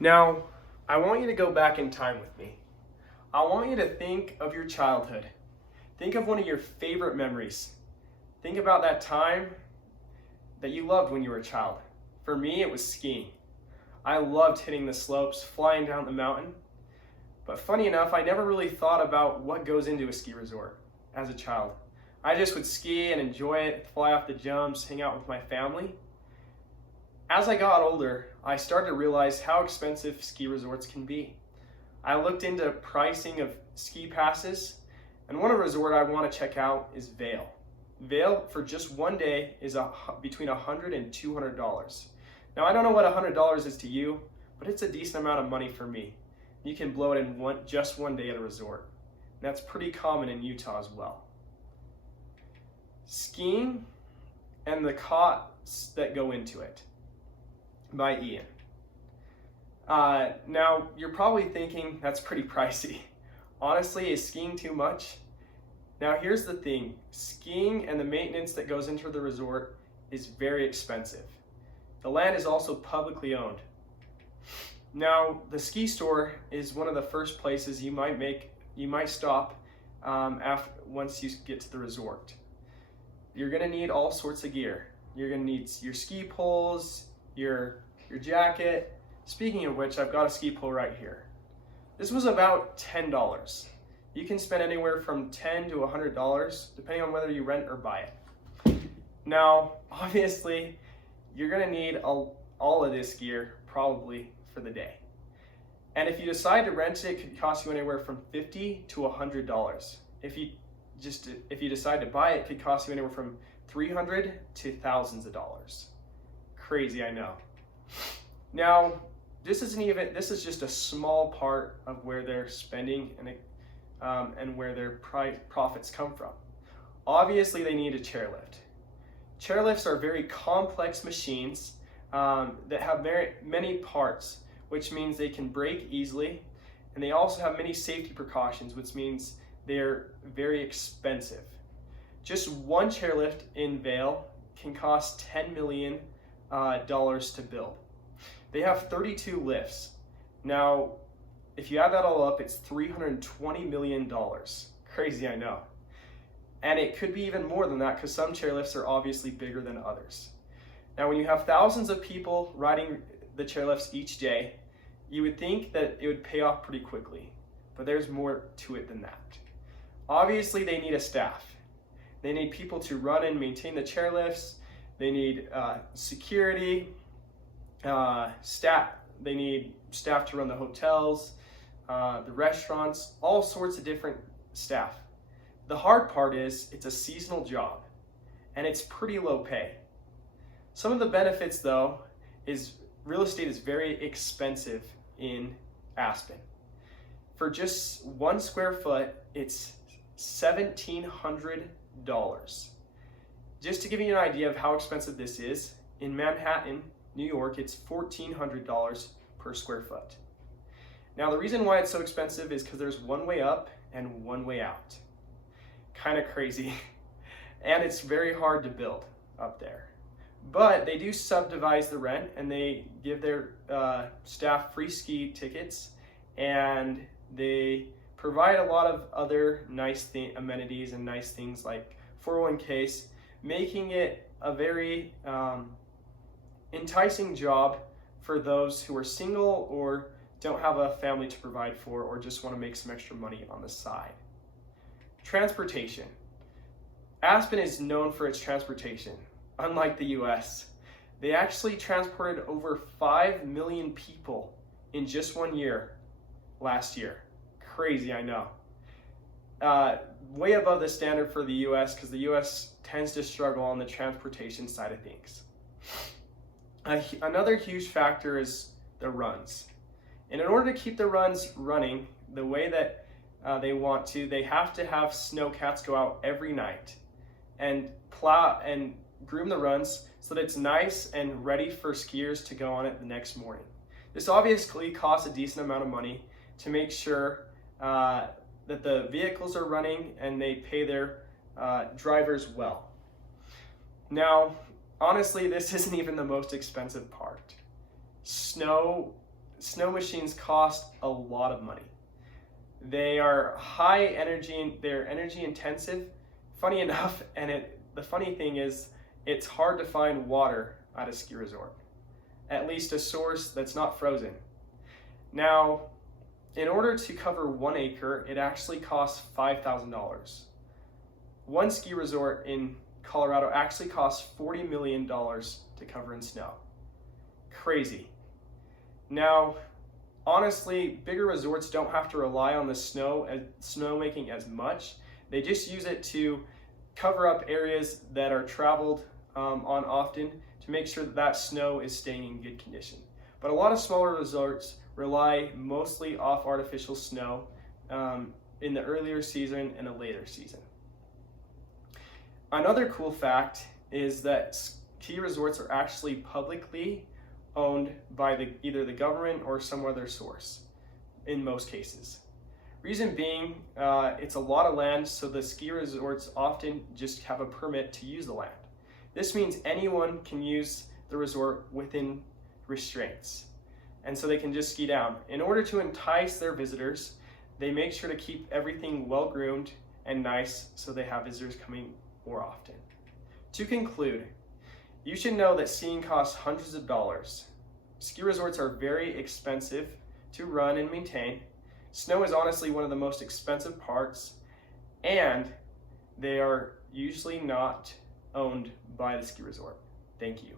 Now, I want you to go back in time with me. I want you to think of your childhood. Think of one of your favorite memories. Think about that time that you loved when you were a child. For me, it was skiing. I loved hitting the slopes, flying down the mountain. But funny enough, I never really thought about what goes into a ski resort as a child. I just would ski and enjoy it, fly off the jumps, hang out with my family. As I got older, I started to realize how expensive ski resorts can be. I looked into pricing of ski passes, and one resort I want to check out is Vail. Vail for just one day is between $100 and $200. Now I don't know what $100 is to you, but it's a decent amount of money for me. You can blow it in just one day at a resort. And that's pretty common in Utah as well. Skiing and the costs that go into it by Ian. Now you're probably thinking that's pretty pricey. Honestly, is skiing too much? Now here's the thing, skiing and the maintenance that goes into the resort is very expensive. The land is also publicly owned. Now the ski store is one of the first places you might stop once you get to the resort. You're gonna need all sorts of gear. You're gonna need your ski poles, your jacket. Speaking of which, I've got a ski pole right here. This was about $10. You can spend anywhere from $10 to $100 depending on whether you rent or buy it. Now, obviously, you're gonna need all of this gear probably for the day. And if you decide to rent it, it could cost you anywhere from $50 to $100. If you decide to buy it, it could cost you anywhere from $300 to thousands of dollars. Crazy, I know. Now, this is just a small part of where they're spending and where their profits come from. Obviously, they need a chairlift. Chairlifts are very complex machines that have many parts, which means they can break easily, and they also have many safety precautions, which means they're very expensive. Just one chairlift in Vail can cost $10 million to build. They have 32 lifts. Now, if you add that all up, it's $320 million. Crazy, I know. And it could be even more than that because some chairlifts are obviously bigger than others. Now, when you have thousands of people riding the chairlifts each day, you would think that it would pay off pretty quickly, but there's more to it than that. Obviously, they need a staff. They need people to run and maintain the chairlifts. They need security, staff. They need staff to run the hotels, the restaurants, all sorts of different staff. The hard part is it's a seasonal job and it's pretty low pay. Some of the benefits though is real estate is very expensive in Aspen. For just 1 square foot, it's $1,700. Just to give you an idea of how expensive this is, in Manhattan, New York, it's $1,400 per square foot. Now, the reason why it's so expensive is because there's one way up and one way out. Kind of crazy. And it's very hard to build up there. But they do subdivide the rent and they give their staff free ski tickets, and they provide a lot of other nice amenities and nice things like 401ks, making it a very enticing job for those who are single or don't have a family to provide for or just want to make some extra money on the side. Transportation. Aspen is known for its transportation. Unlike the US, they actually transported over 5 million people in just 1 year last year. Crazy, I know. Way above the standard for the US because the US tends to struggle on the transportation side of things. Another huge factor is the runs. And in order to keep the runs running the way that they want to, they have to have snowcats go out every night and plow and groom the runs so that it's nice and ready for skiers to go on it the next morning. This obviously costs a decent amount of money to make sure that the vehicles are running and they pay their drivers well. Now, honestly, this isn't even the most expensive part. Snow snow machines cost a lot of money. They are high energy, they're energy intensive. Funny enough, and the funny thing is, it's hard to find water at a ski resort, at least a source that's not frozen. Now, in order to cover 1 acre, it actually costs $5,000. One ski resort in Colorado actually costs $40 million to cover in snow. Crazy. Now, honestly, bigger resorts don't have to rely on the snowmaking as much. They just use it to cover up areas that are traveled on often to make sure that that snow is staying in good condition. But a lot of smaller resorts rely mostly off artificial snow in the earlier season and a later season. Another cool fact is that ski resorts are actually publicly owned by either the government or some other source in most cases. Reason being, it's a lot of land, so the ski resorts often just have a permit to use the land. This means anyone can use the resort within restraints, and so they can just ski down. In order to entice their visitors, they make sure to keep everything well groomed and nice so they have visitors coming more often. To conclude, you should know that skiing costs hundreds of dollars. Ski resorts are very expensive to run and maintain. Snow is honestly one of the most expensive parts, and they are usually not owned by the ski resort. Thank you.